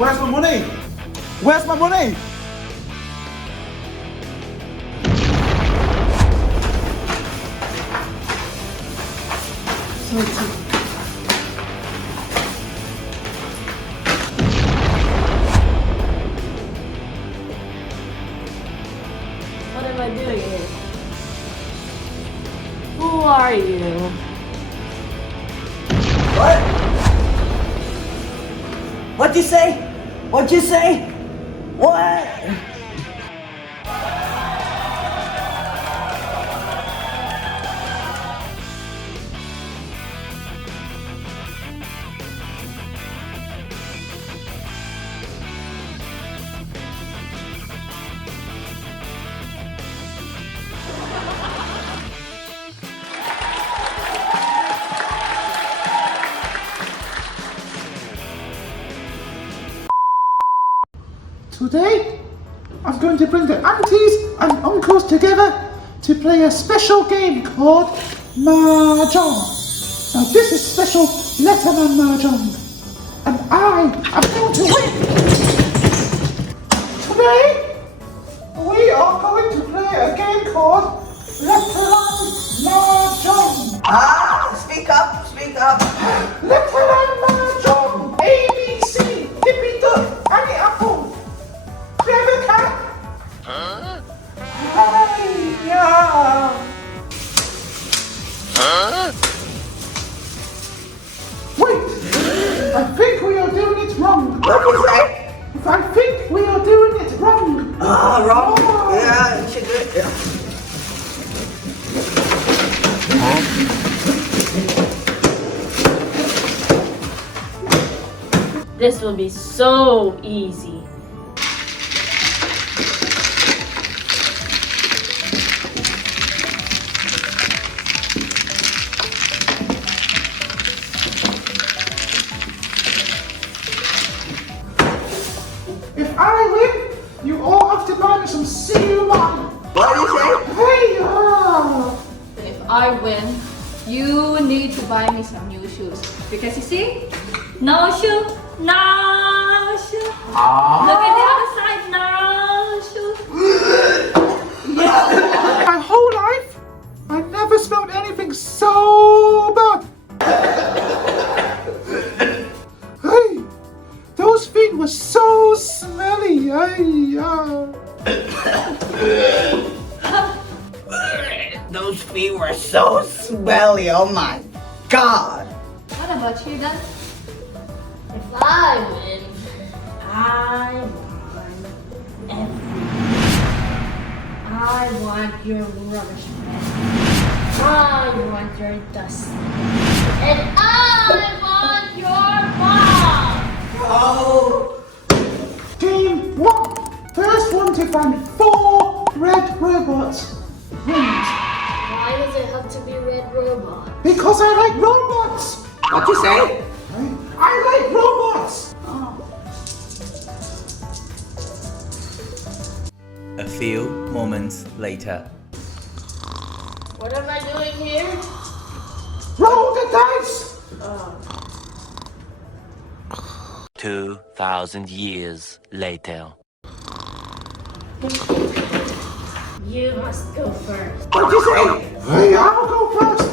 Where's my money? Where's my money? What am I doing here? Who are you? What? What'd you say? What'd you say? What? Today, I'm going to bring the aunties and uncles together to play a special game called Mahjong. Now this is special Letterland Mahjong, and I am going to win. Today, we are going to play a game called Letterland Mahjong. Speak up, speak up. Letterland Mahjong. ABC, hippie duck, Annie apple. Clever cat! Huh? Yeah. Huh? Wait! I think we are doing it wrong. What is that? I think we are doing it wrong. Wrong? Oh. Yeah, you should do it. Yeah. This will be so easy. If I win, you all have to buy me some siuman. What do you say? Hey, If I win, you need to buy me some new shoes. Because you see, no shoe, no shoe. Look at the other side, no shoe. My whole life, I've never smelled anything so bad. Hey, those feet were so smelly. Those feet were so smelly, oh my god. What about you then? If I win, I want everything. I want your rubbish bin. I want your dust. And I want your ball. Oh. Team 1. First one to find 4 red robots wins. Why does it have to be red robot? Because I like robots. What'd you say? I like robots. A few moments later. What am I doing here? Roll the dice. 2,000 years later. You must go first. What'd you say? Hey, I'll go first.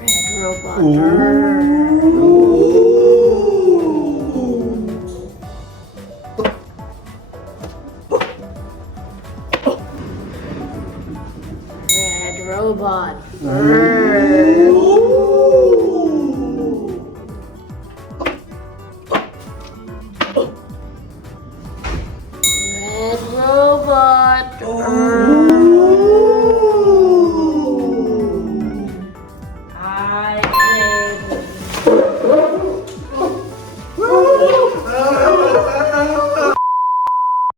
Red robot. Red robot. Red robot. Red robot. I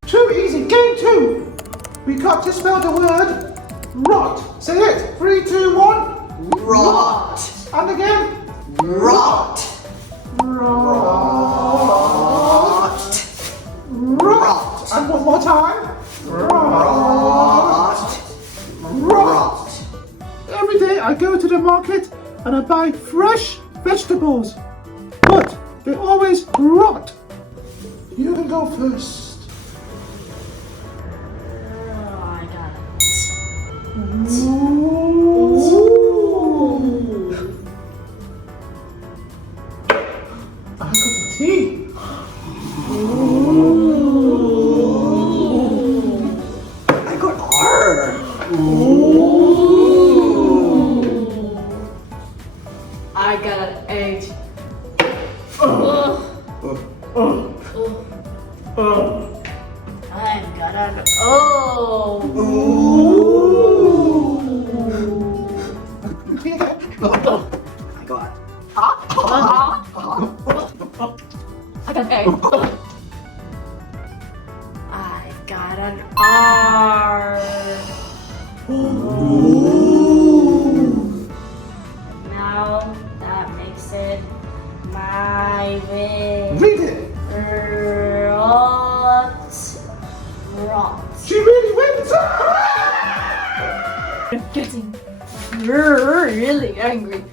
Too easy. Game 2. We got to spell the word rot. Say it. 3, 2, 1. and I buy fresh vegetables, but they always rot. You can go first. Oh, I got it. I got the tea. I got R. I got an H. I've got an O. I got I got an A. I've got an R. Now that makes it my win. Read it. Rot. She really wins. Getting really angry.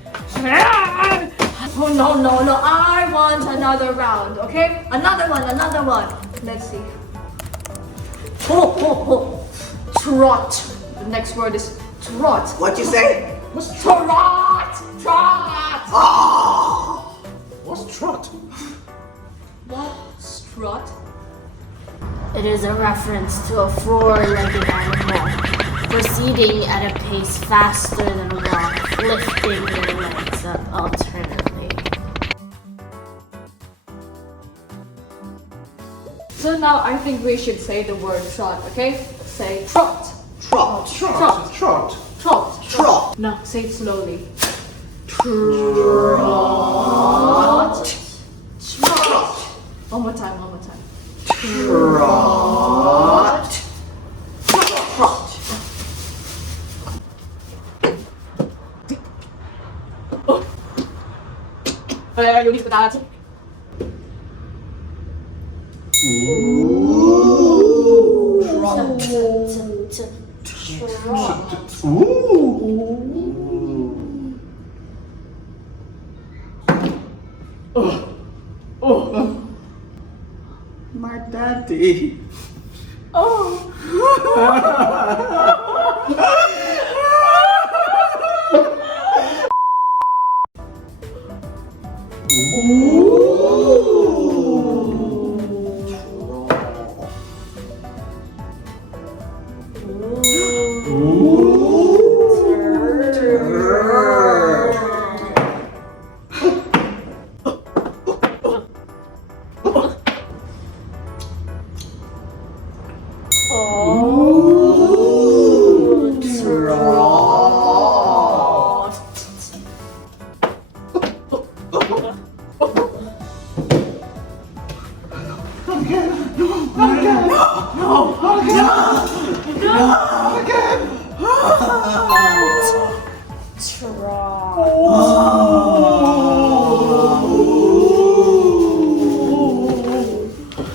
Oh no, no, no. I want another round, okay? Another one. Let's see. Oh. Trot. The next word is trot. What you say? What's trot? Trot. Oh! What's trot? What's trot? It is a reference to a four-legged animal, proceeding at a pace faster than a walk, lifting their legs up alternately. So now I think we should say the word trot, okay? Say trot. Trot. Trot. Trot. Trot. Trot. Now say it slowly. Trot. Trot. One more time. Trot. Trot. You need that. Trot. My daddy.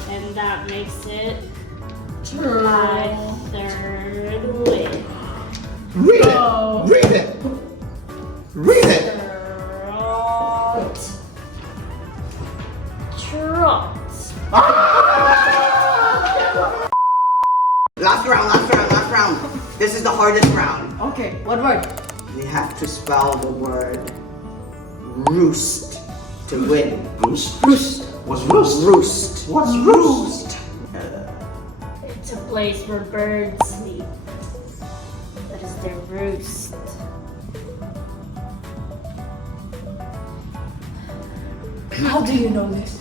And that makes it my third win. Read it. Read it. Read it. Trot. Last round. This is the hardest round. Okay, what word? You have to spell the word roost to win. Roost. Roost. What's roost? Roost. What's roost? It's a place where birds sleep. That is their roost. How do you know this?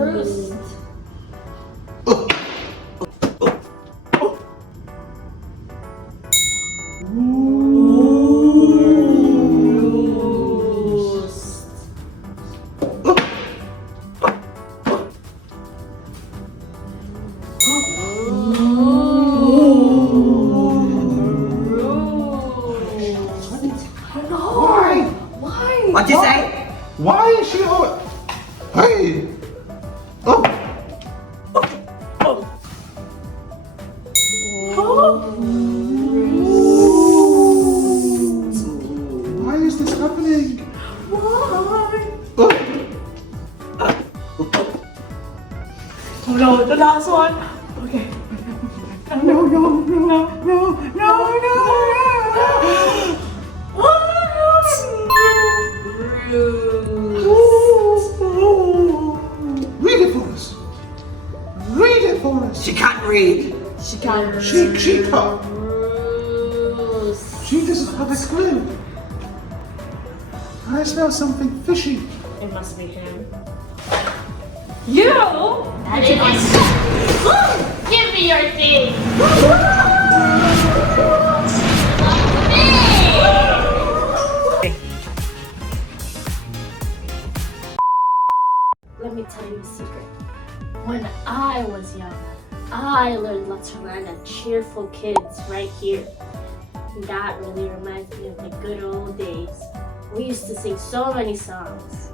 Roost. What'd you say? Why is she always... Hey! Oh! no, the last one. Okay. No, no, no, no, no, no, no. Read it for us. Read it for us. She can't read. She can't. She can't. Roost. She doesn't have a clue. I smell something fishy. It must be him. You? That is. Give me your thing. Let me tell you a secret. When I was young, I learned Letterland at Cheerful Kids right here. That really reminds me of the good old days. We used to sing so many songs.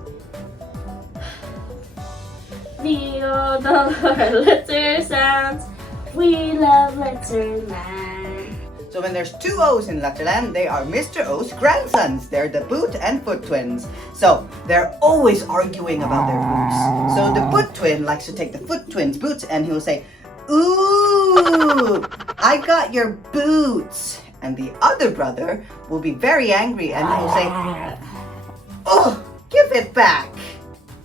Feel the letter sounds. We love Letterland. So when there's two O's in Letterland, they are Mr. O's grandsons. They're the boot and foot twins. So they're always arguing about their boots. So the boot twin likes to take the foot twin's boots and he'll say, "Ooh, I got your boots." And the other brother will be very angry and he'll say, "Oh, give it back."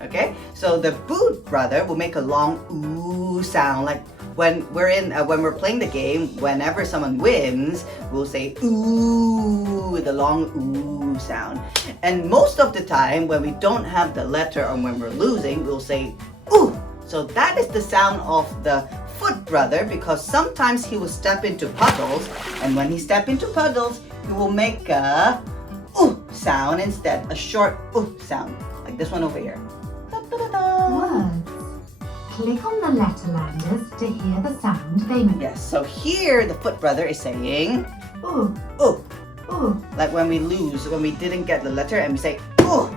Okay, so the boot brother will make a long ooh sound, like when we're playing the game. Whenever someone wins, we'll say ooh with a long ooh sound. And most of the time, when we don't have the letter or when we're losing, we'll say ooh. So that is the sound of the foot brother, because sometimes he will step into puddles, and when he steps into puddles, he will make a ooh sound instead, a short ooh sound, like this one over here. Words. Click on the Letterlanders to hear the sound they make. Yes, so here the foot brother is saying Ooh, ooh, ooh. like when we lose, when we didn't get the letter and we say ooh.